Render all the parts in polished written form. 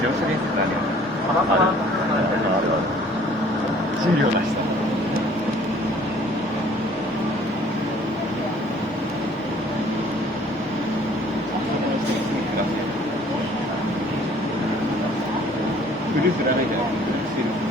乗車伝説あるよね。ある。重量出した。フルフラないじゃないしてる。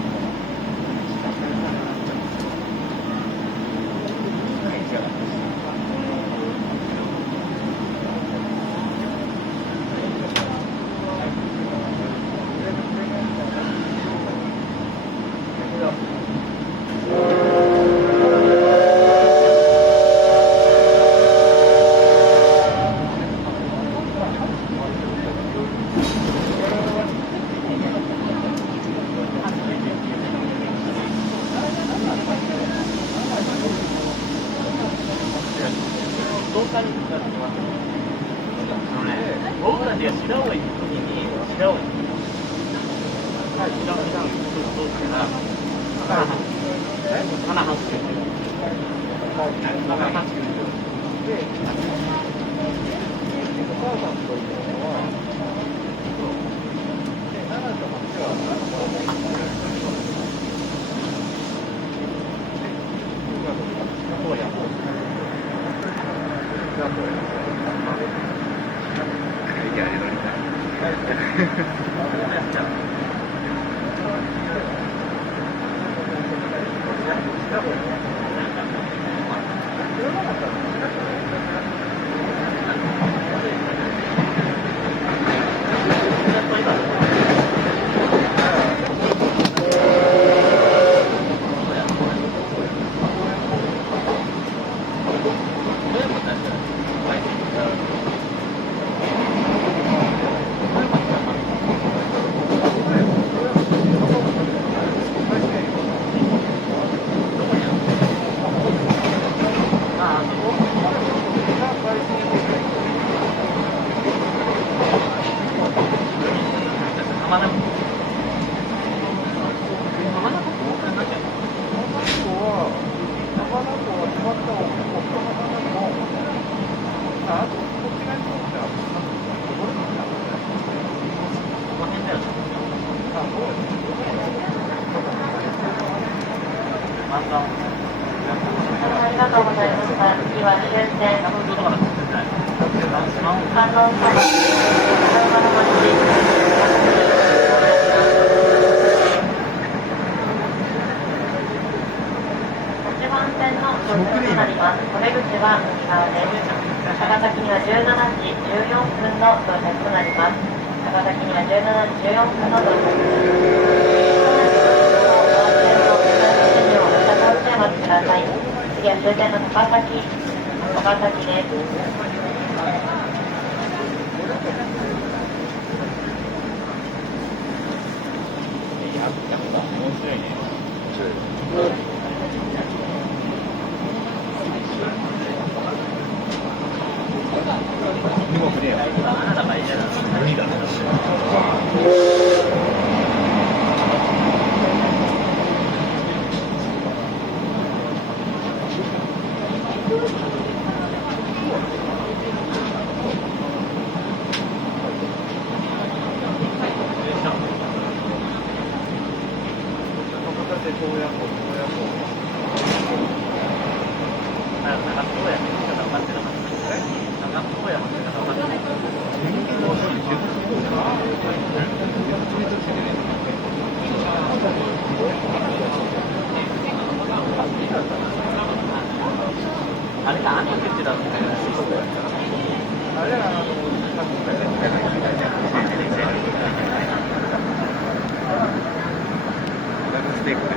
こ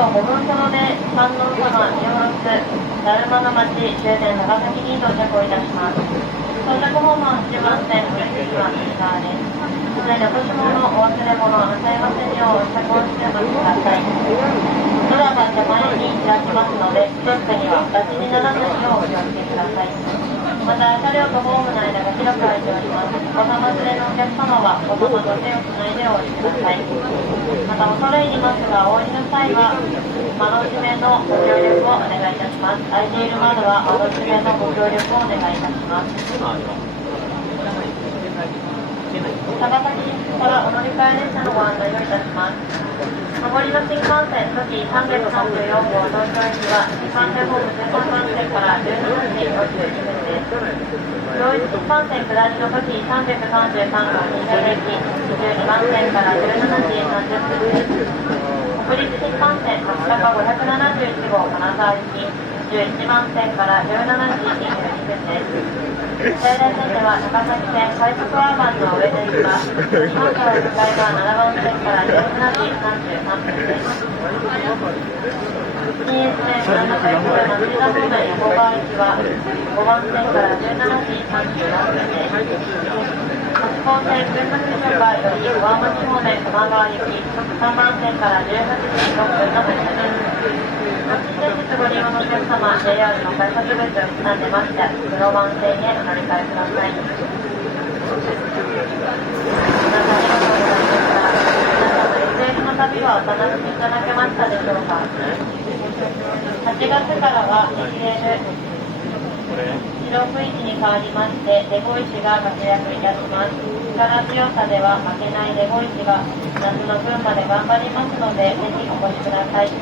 5分ほどで観音様仁王津だるまの町終点長崎に到着をいたします。到着ホームは8番線ブリッジは右側です。それで落とし物、お忘れ物、なさいませんよう着用してお待ちください。ドアが手前に開きますので、ステップには立ちにならないようお気をつけください。また、車両とホームの間が広く空いております。お子様連れのお客様は、お子様と手をつないでお降りください。また、恐れ入りますが、お降りの際は、窓閉めのご協力をお願いいたします。開いている窓は窓閉めのご協力をお願いいたします。長崎からお乗り換え列車のご案内をいたします。上りの新幹線時334号東京駅は2番線ホーム13番線から17時42分です。上越新幹線下りの時333号西成駅22番線から17時30分です。北陸新幹線松阪571号金沢行き11番線から17時22分です。在来線では長崎線快速アーバンの上田行きは日本から向かいが7番線から17時33分です。新越線長崎から町田方面横川行きは5番線から17時34分です。八高線群馬市場より小川町方面玉川行き3番線から18時6分の発車です。本日ご利用のお客様、JR の改札口をつなんでまして、黒番線へお乗り換えください。皆さんありがとうございました。皆さんの SF の旅はお楽しみいただけましたでしょうか。8月からは西レール白区域に変わりまして、デゴイチが活躍いたします。力強さでは負けないデゴイチが夏の分まで頑張りますので、ぜひお越しください。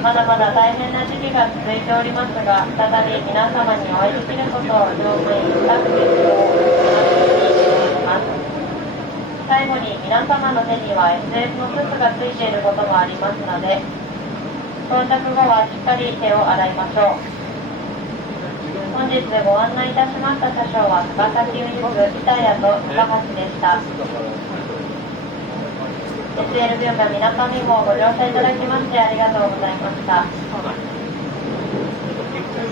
まだまだ大変な時期が続いておりますが、再び皆様にお会いできることを乗務員スタッフとお楽しみにしております。最後に皆様の手には SF のスーツがついていることもありますので、到着後はしっかり手を洗いましょう。本日ご案内いたしました車掌は高崎ウニス、板谷と高橋でした。SL 病院みなかみ号ご乗車いただきましてありがとうございました。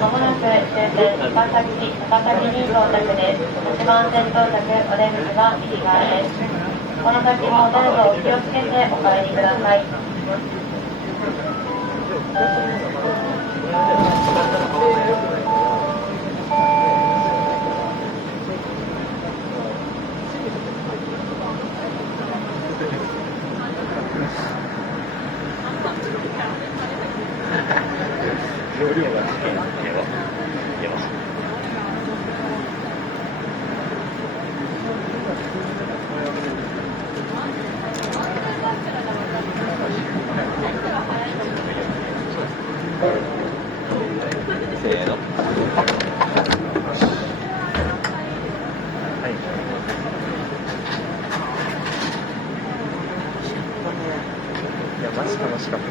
まもなく終点高崎に到着です。8番線到着、お出口は右側です。この先もどうぞお気をつけてお帰りください。容量が低いのでは。せーの。はい。いや、マジ楽しかった。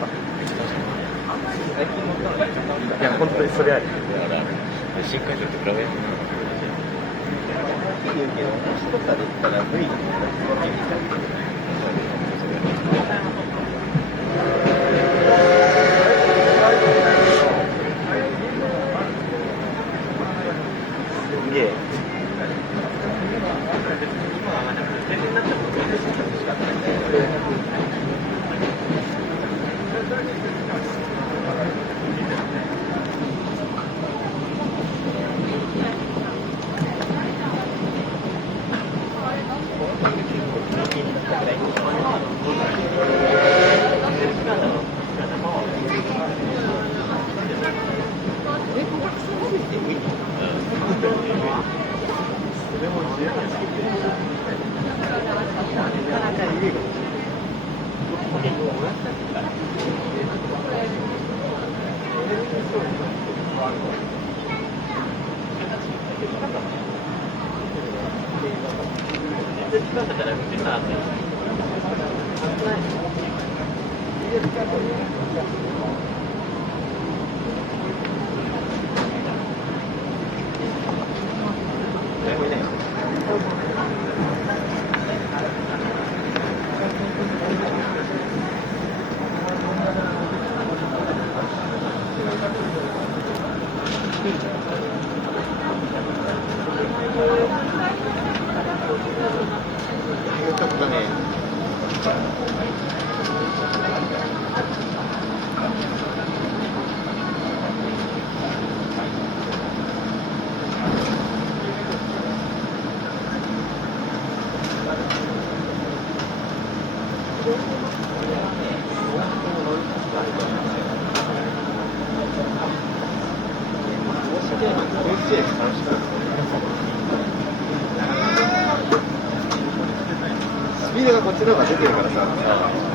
いや、本当にそれあり。新会場と比べると。有形の話とかで言ったら、無理だと思ったら、すげえ。スピードがこっちの方が出てるからさ、